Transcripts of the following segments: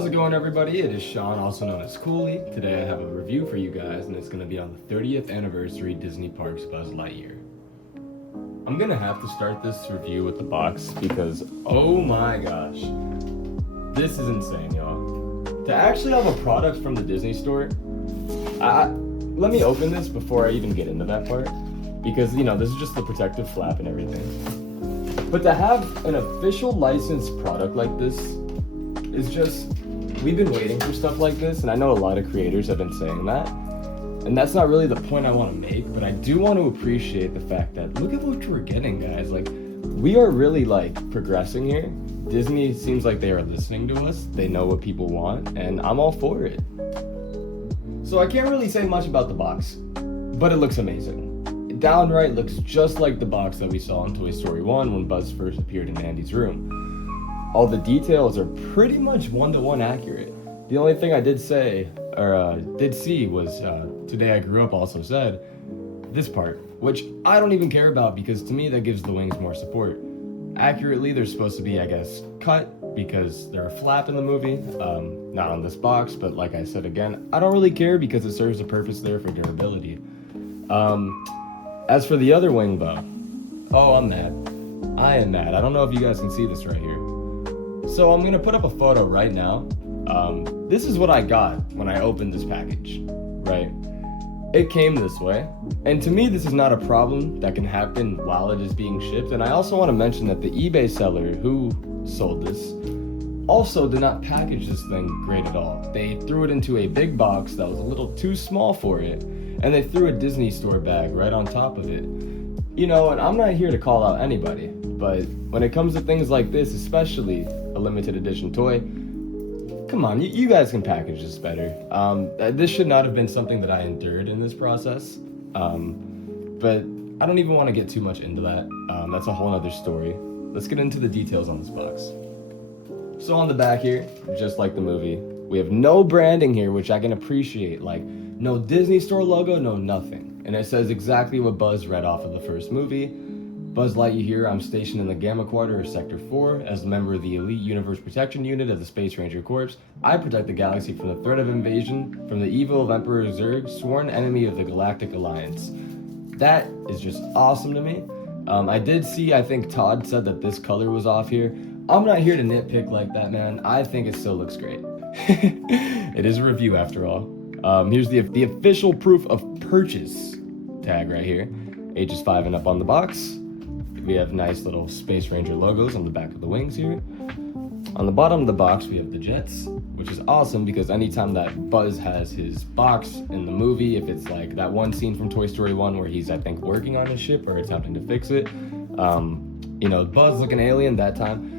How's it going, everybody? It is Sean, also known as Cooley. Today I have a review for you guys, and it's going to be on the 30th anniversary Disney Parks Buzz Lightyear. I'm going to have to start this review with the box because, oh my gosh, this is insane, y'all. To actually have a product from the Disney store, let me open this before I even get into that part, because, this is just the protective flap and everything. But to have an official licensed product like this is just, we've been waiting for stuff like this, and I know a lot of creators have been saying that, and that's not really the point I want to make, but I do want to appreciate the fact that look at what we're getting, guys. Like, we are really progressing here. Disney seems like they are listening to us. They know what people want, and I'm all for it. So I can't really say much about the box, but it looks amazing. It downright looks just like the box that we saw in Toy Story 1 when Buzz first appeared in Andy's room. All the details are pretty much one-to-one accurate. The only thing I did see was, Today I Grew Up also said, this part, which I don't even care about because to me that gives the wings more support. Accurately, they're supposed to be, I guess, cut because they're a flap in the movie. Not on this box, but like I said again, I don't really care because it serves a purpose there for durability. As for the other wing bow, oh, I'm mad. I am mad. I don't know if you guys can see this right here. So I'm gonna put up a photo right now. This is what I got when I opened this package, right? It came this way, and to me this is not a problem that can happen while it is being shipped. And I also want to mention that the eBay seller who sold this also did not package this thing great at all. They threw it into a big box that was a little too small for it, and they threw a Disney store bag right on top of it. And I'm not here to call out anybody, but when it comes to things like this, especially a limited edition toy, come on, you guys can package this better. This should not have been something that I endured in this process, but I don't even want to get too much into that. That's a whole other story. Let's get into the details on this box. So on the back here, just like the movie, we have no branding here, which I can appreciate. Like, no Disney Store logo, no nothing. And it says exactly what Buzz read off of the first movie. Buzz Lightyear here, I'm stationed in the Gamma Quarter or Sector 4 as a member of the Elite Universe Protection Unit of the Space Ranger Corps. I protect the galaxy from the threat of invasion from the evil of Emperor Zurg, sworn enemy of the Galactic Alliance. That is just awesome to me. I did see, I think Todd said that this color was off here. I'm not here to nitpick like that, man. I think it still looks great. It is a review after all. Here's the official proof of purchase tag right here. Ages 5 and up on the box. We have nice little Space Ranger logos on the back of the wings here. On the bottom of the box, we have the jets, which is awesome because anytime that Buzz has his box in the movie, if it's like that one scene from Toy Story 1 where he's, I think, working on his ship or attempting to fix it, Buzz looking alien that time,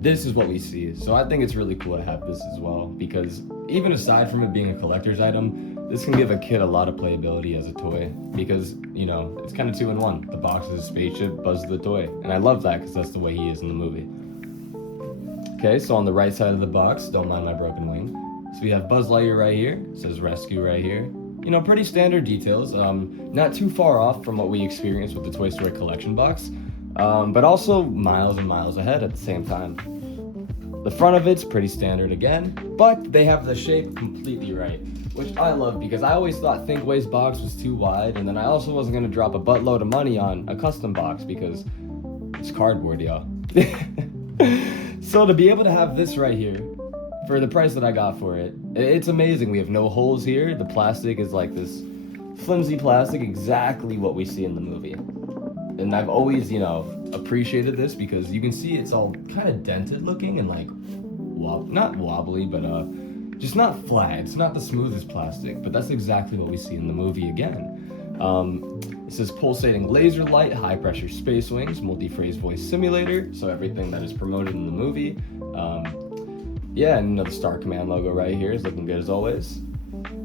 this is what we see. So I think it's really cool to have this as well because even aside from it being a collector's item, this can give a kid a lot of playability as a toy because, it's kind of 2-in-1. The box is a spaceship, Buzz is the toy. And I love that because that's the way he is in the movie. Okay, so on the right side of the box, don't mind my broken wing. So we have Buzz Lightyear right here. It says rescue right here. Pretty standard details. Not too far off from what we experienced with the Toy Story collection box, but also miles and miles ahead at the same time. The front of it's pretty standard again, but they have the shape completely right, which I love because I always thought Thinkway's box was too wide, and then I also wasn't going to drop a buttload of money on a custom box because it's cardboard, y'all. So to be able to have this right here, for the price that I got for it, it's amazing. We have no holes here. The plastic is like this flimsy plastic, exactly what we see in the movie. And I've always, appreciated this because you can see it's all kind of dented looking and not wobbly, but just not flat. It's not the smoothest plastic, but that's exactly what we see in the movie again. It says pulsating laser light, high pressure space wings, multi-phrase voice simulator, so everything that is promoted in the movie. And the Star Command logo right here is looking good as always.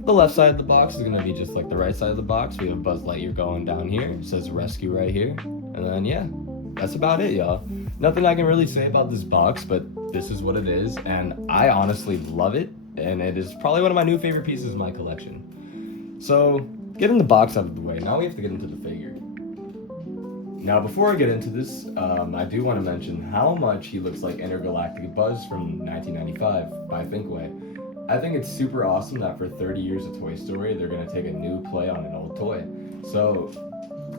The left side of the box is going to be just like the right side of the box. We have Buzz Lightyear going down here. It says rescue right here. And then, that's about it, y'all. Nothing I can really say about this box, but this is what it is. And I honestly love it. And it is probably one of my new favorite pieces of my collection. So, getting the box out of the way, now we have to get into the figure. Now, before I get into this, I do want to mention how much he looks like Intergalactic Buzz from 1995 by Thinkway. I think it's super awesome that for 30 years of Toy Story, they're going to take a new play on an old toy. So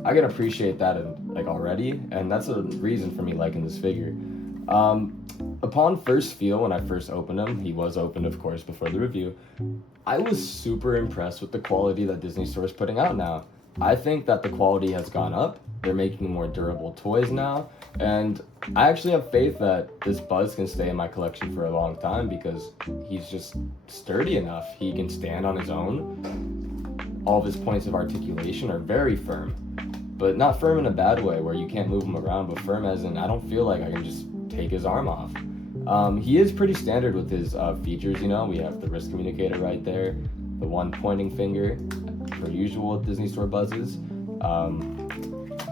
I can appreciate that like already, and that's a reason for me liking this figure. Upon first feel, when I first opened him, he was opened, of course, before the review, I was super impressed with the quality that Disney Store is putting out now. I think that the quality has gone up. They're making more durable toys now, and I actually have faith that this Buzz can stay in my collection for a long time because he's just sturdy enough. He can stand on his own. All of his points of articulation are very firm, but not firm in a bad way where you can't move him around, but firm as in I don't feel like I can just take his arm off. He is pretty standard with his features, you know. We have the wrist communicator right there, the one pointing finger, per usual with Disney Store Buzzes.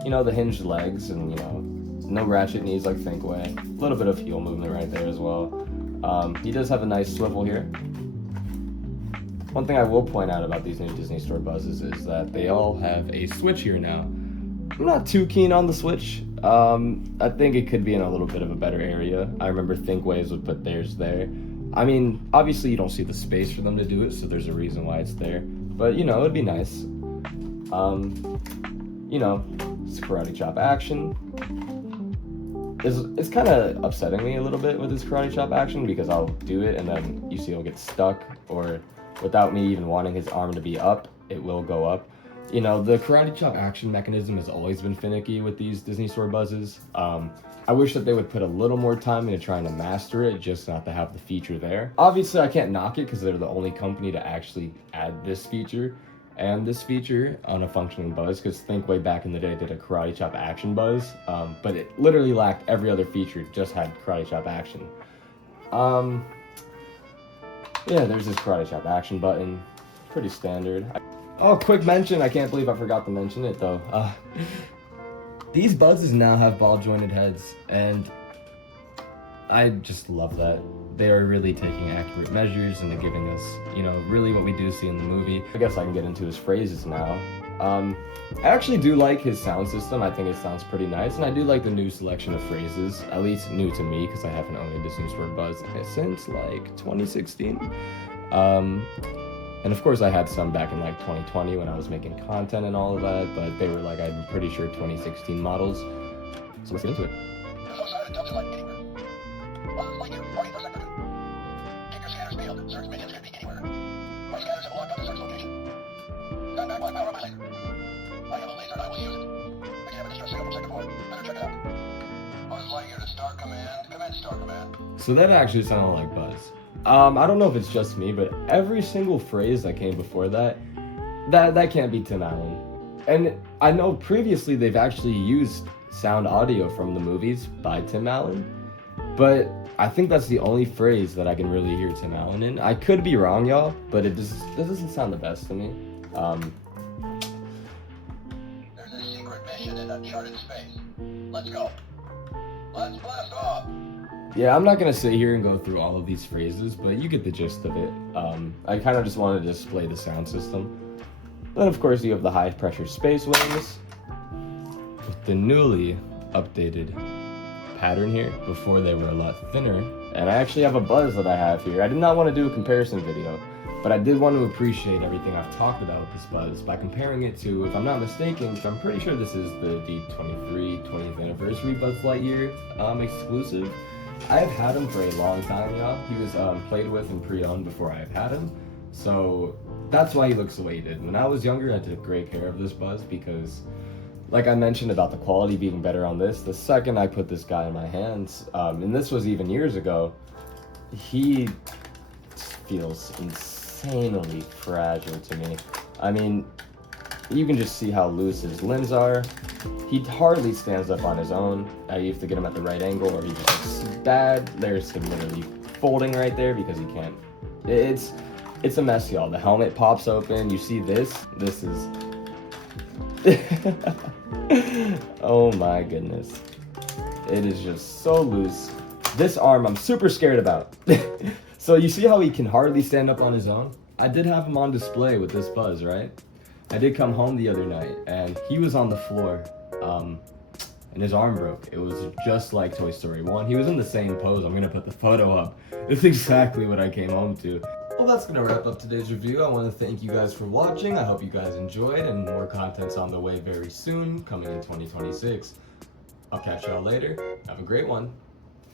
You know, the hinged legs and, you know, no ratchet knees like Thinkway. A little bit of heel movement right there as well. He does have a nice swivel here. One thing I will point out about these new Disney Store Buzzes is that they all have a switch here now. I'm not too keen on the switch. I think it could be in a little bit of a better area. I remember Thinkways would put theirs there. I mean, obviously you don't see the space for them to do it, so there's a reason why it's there. But, you know, it'd be nice. You know, it's karate chop action. It's kind of upsetting me a little bit with this karate chop action because I'll do it and then you see he'll get stuck, or without me even wanting his arm to be up, it will go up. You know, the karate chop action mechanism has always been finicky with these Disney Store Buzzes. I wish that they would put a little more time into trying to master it, just not to have the feature there. Obviously, I can't knock it because they're the only company to actually add this feature and this feature on a functioning Buzz, because Thinkway back in the day did a karate chop action Buzz, but it literally lacked every other feature, it just had karate chop action. Yeah, there's this karate chop action button, pretty standard. Oh, quick mention, I can't believe I forgot to mention it though. These Buzzes now have ball jointed heads, and I just love that. They are really taking accurate measures and they're giving us, you know, really what we do see in the movie. I guess I can get into his phrases now. I actually do like his sound system. I think it sounds pretty nice, and I do like the new selection of phrases, at least new to me, because I haven't owned a Disney Store Buzz since like 2016. And of course I had some back in like 2020 when I was making content and all of that, but they were like, I'm pretty sure 2016 models. So let's get into it. Buzz Lightyear, 40% purdue. Keep your scanners failed. Search minions could be anywhere. My scanners have locked on the search location. Stand back while I power up my laser. I have a laser and I will use it. I can have a distress signal from Sector 4. Better check it out. Buzz Lightyear to Star Command. Commence Star Command. So that actually sounded like Buzz. I don't know if it's just me, but every single phrase that came before that can't be Tim Allen. And I know previously they've actually used sound audio from the movies by Tim Allen, but I think that's the only phrase that I can really hear Tim Allen in. I could be wrong, y'all, but it doesn't sound the best to me. There's a secret mission in uncharted space. Let's go. Let's blast off. Yeah, I'm not gonna sit here and go through all of these phrases, but you get the gist of it. I kind of just wanted to display the sound system. Then of course you have the high pressure space wings with the newly updated pattern here. Before they were a lot thinner. And I actually have a Buzz that I have here. I did not want to do a comparison video, but I did want to appreciate everything I've talked about with this Buzz by comparing it to, if I'm not mistaken, I'm pretty sure this is the D23 20th anniversary Buzz Lightyear exclusive. I've had him for a long time, y'all. He was played with and pre-owned before I've had him, so that's why he looks the way he did. When I was younger, I took great care of this Buzz because, like I mentioned about the quality being better on this, the second I put this guy in my hands, and this was even years ago, he feels insanely fragile to me. I mean, you can just see how loose his limbs are. He hardly stands up on his own. You have to get him at the right angle or he just looks bad. There's him literally folding right there because he can't. It's a mess, y'all. The helmet pops open. You see this? This is... Oh my goodness. It is just so loose. This arm I'm super scared about. So you see how he can hardly stand up on his own? I did have him on display with this Buzz, right? I did come home the other night and he was on the floor. and his arm broke. It was just like Toy Story 1. He was in the same pose. I'm gonna put the photo up. It's exactly what I came home to. Well, that's gonna wrap up today's review. I want to thank you guys for watching. I hope you guys enjoyed, and more content's on the way very soon, coming in 2026. I'll catch y'all later. Have a great one.